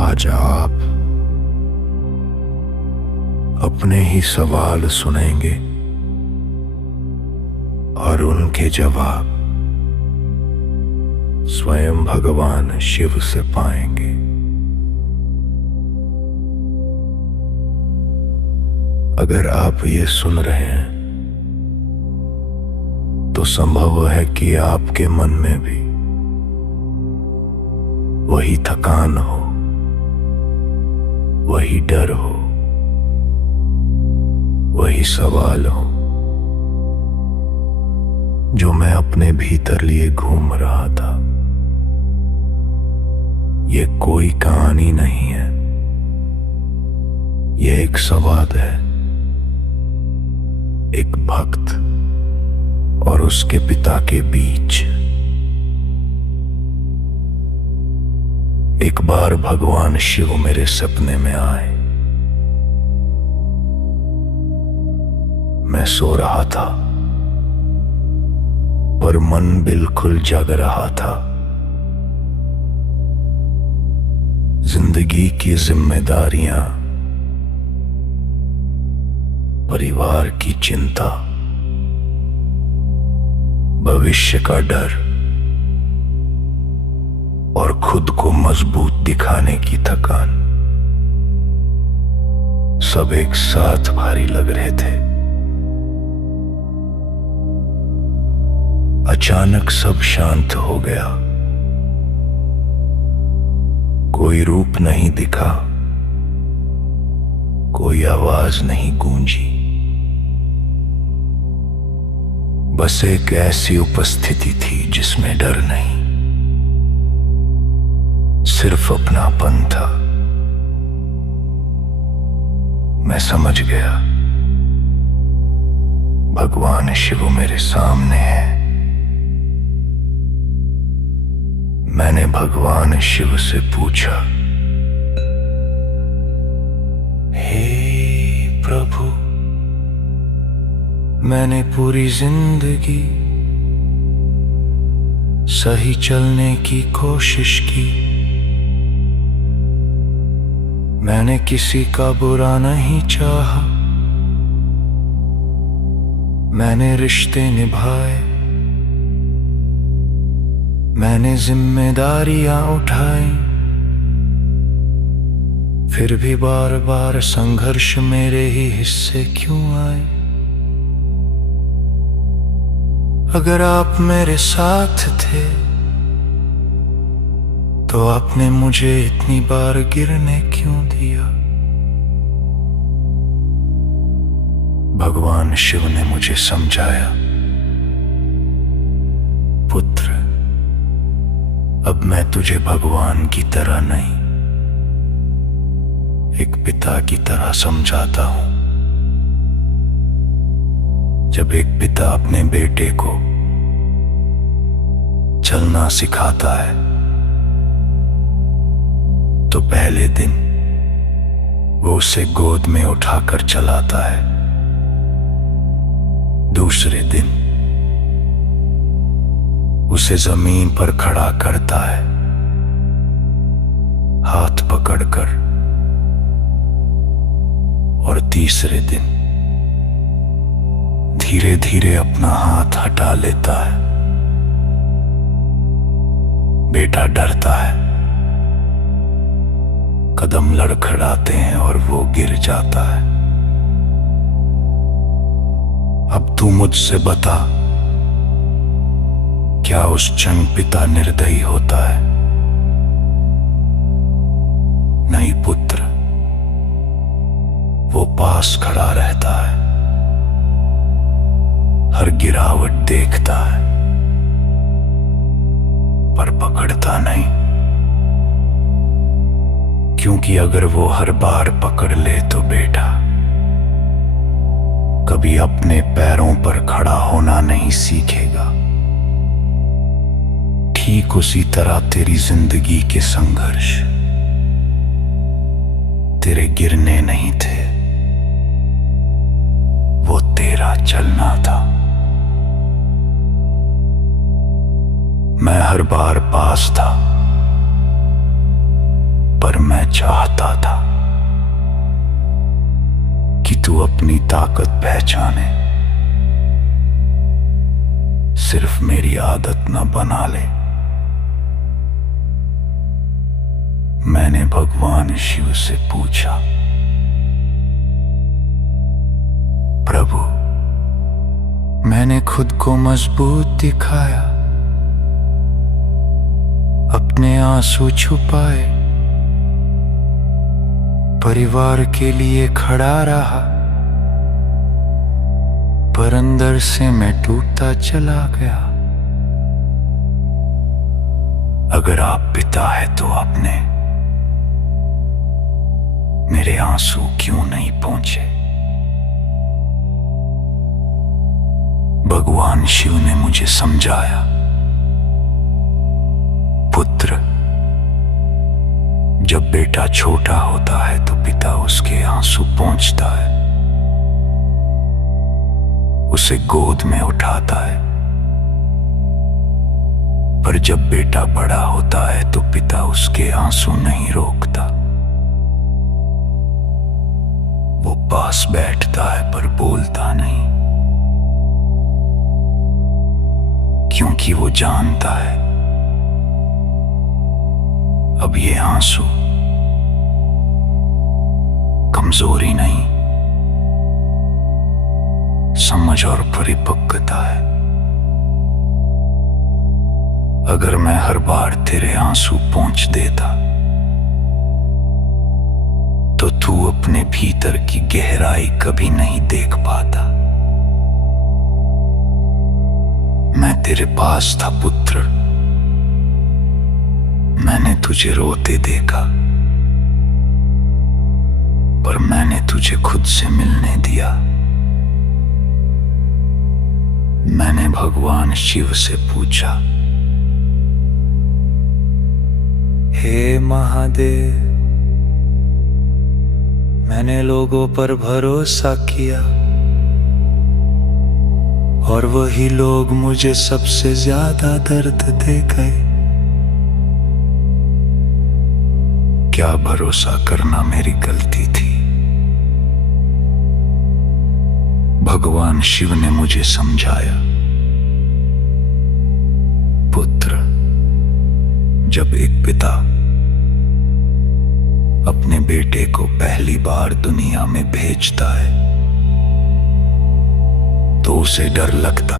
आज आप अपने ही सवाल सुनेंगे और उनके जवाब स्वयं भगवान शिव से पाएंगे। अगर आप ये सुन रहे हैं तो संभव है कि आपके मन में भी वही थकान हो, वही डर हो, वही सवाल हो जो मैं अपने भीतर लिए घूम रहा था। ये कोई कहानी नहीं है, ये एक संवाद है। एक भक्त और उसके पिता के बीच। एक बार भगवान शिव मेरे सपने में आए। मैं सो रहा था पर मन बिल्कुल जग रहा था। जिंदगी की जिम्मेदारियां, परिवार की चिंता, भविष्य का डर और खुद को मजबूत दिखाने की थकान, सब एक साथ भारी लग रहे थे। अचानक सब शांत हो गया। कोई रूप नहीं दिखा, कोई आवाज नहीं गूंजी। बस एक ऐसी उपस्थिति थी जिसमें डर नहीं, सिर्फ अपनापन था। मैं समझ गया, भगवान शिव मेरे सामने है। मैंने भगवान शिव से पूछा, हे प्रभु, मैंने पूरी जिंदगी सही चलने की कोशिश की। मैंने किसी का बुरा नहीं चाहा, मैंने रिश्ते निभाए, मैंने जिम्मेदारियां उठाई। फिर भी बार बार संघर्ष मेरे ही हिस्से क्यों आए? अगर आप मेरे साथ थे तो आपने मुझे इतनी बार गिरने क्यों दिया? भगवान शिव ने मुझे समझाया, पुत्र, अब मैं तुझे भगवान की तरह नहीं, एक पिता की तरह समझाता हूं। जब एक पिता अपने बेटे को चलना सिखाता है तो पहले दिन वो उसे गोद में उठाकर चलाता है। दूसरे दिन उसे जमीन पर खड़ा करता है, हाथ पकड़कर। और तीसरे दिन धीरे धीरे अपना हाथ हटा लेता है। बेटा डरता है, कदम लड़खड़ाते हैं और वो गिर जाता है। अब तू मुझसे बता, क्या उस क्षण पिता निर्दयी होता है? नहीं पुत्र, वो पास खड़ा रहता है, हर गिरावट देखता है पर पकड़ता नहीं। क्योंकि अगर वो हर बार पकड़ ले तो बेटा कभी अपने पैरों पर खड़ा होना नहीं सीखेगा। ठीक उसी तरह तेरी जिंदगी के संघर्ष तेरे गिरने नहीं थे, वो तेरा चलना था। हर बार पास था, पर मैं चाहता था कि तू अपनी ताकत पहचाने, सिर्फ मेरी आदत न बना ले। मैंने भगवान शिव से पूछा, प्रभु, मैंने खुद को मजबूत दिखाया, अपने आंसू छुपाए, परिवार के लिए खड़ा रहा, पर अंदर से मैं टूटता चला गया। अगर आप पिता है तो आपने मेरे आंसू क्यों नहीं पहुंचे? भगवान शिव ने मुझे समझाया, पुत्र, जब बेटा छोटा होता है तो पिता उसके आंसू पोंछता है, उसे गोद में उठाता है, पर जब बेटा बड़ा होता है तो पिता उसके आंसू नहीं रोकता। वो पास बैठता है पर बोलता नहीं, क्योंकि वो जानता है अब ये आंसू कमजोरी नहीं, समझ और परिपक्वता है। अगर मैं हर बार तेरे आंसू पोंछ देता तो तू अपने भीतर की गहराई कभी नहीं देख पाता। मैं तेरे पास था पुत्र, मैंने तुझे रोते देखा, पर मैंने तुझे खुद से मिलने दिया। मैंने भगवान शिव से पूछा, हे महादेव, मैंने लोगों पर भरोसा किया और वही लोग मुझे सबसे ज्यादा दर्द दे गए। क्या भरोसा करना मेरी गलती थी? भगवान शिव ने मुझे समझाया, पुत्र, जब एक पिता अपने बेटे को पहली बार दुनिया में भेजता है तो उसे डर लगता